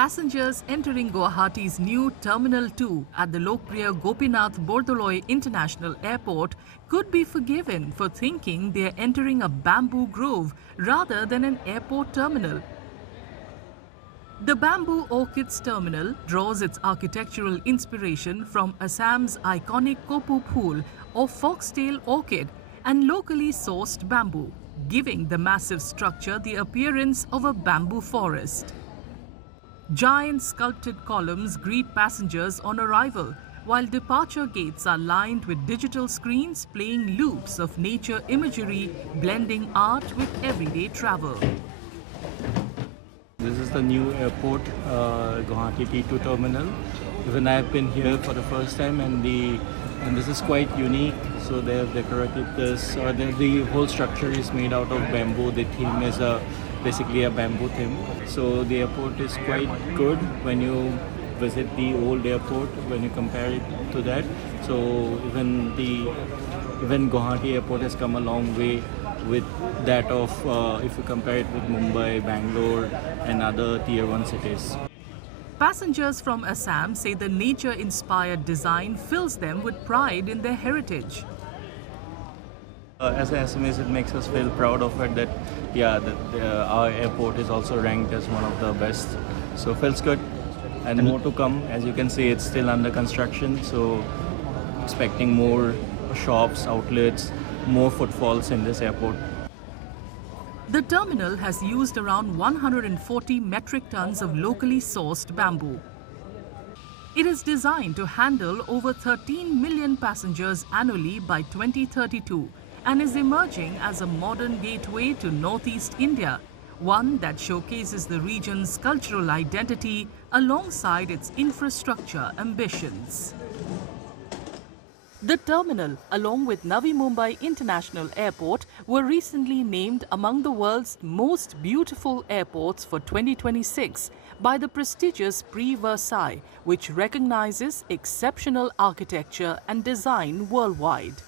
Passengers entering Guwahati's new Terminal 2 at the Lokpriya Gopinath Bordoloi International Airport could be forgiven for thinking they are entering a bamboo grove rather than an airport terminal. The Bamboo Orchids Terminal draws its architectural inspiration from Assam's iconic Kopu Phul or foxtail orchid and locally sourced bamboo, giving the massive structure the appearance of a bamboo forest. Giant sculpted columns greet passengers on arrival, while departure gates are lined with digital screens playing loops of nature imagery, blending art with everyday travel. This is the new airport, Guwahati T2 terminal. Even I have been here for the first time, and this is quite unique. So they have decorated this, or the whole structure is made out of bamboo. The theme is basically a bamboo theme. So the airport is quite good when you visit the old airport, when you compare it to that. So even Guwahati airport has come a long way with that of if you compare it with Mumbai, Bangalore and other tier 1 cities. Passengers from Assam say the nature-inspired design fills them with pride in their heritage. As Assamese, it makes us feel proud of it that our airport is also ranked as one of the best. So feels good, and more to come. As you can see, it's still under construction, so expecting more shops, outlets, more footfalls in this airport. The terminal has used around 140 metric tons of locally sourced bamboo. It is designed to handle over 13 million passengers annually by 2032 and is emerging as a modern gateway to Northeast India, one that showcases the region's cultural identity alongside its infrastructure ambitions. The terminal, along with Navi Mumbai International Airport, were recently named among the world's most beautiful airports for 2026 by the prestigious Prix Versailles, which recognizes exceptional architecture and design worldwide.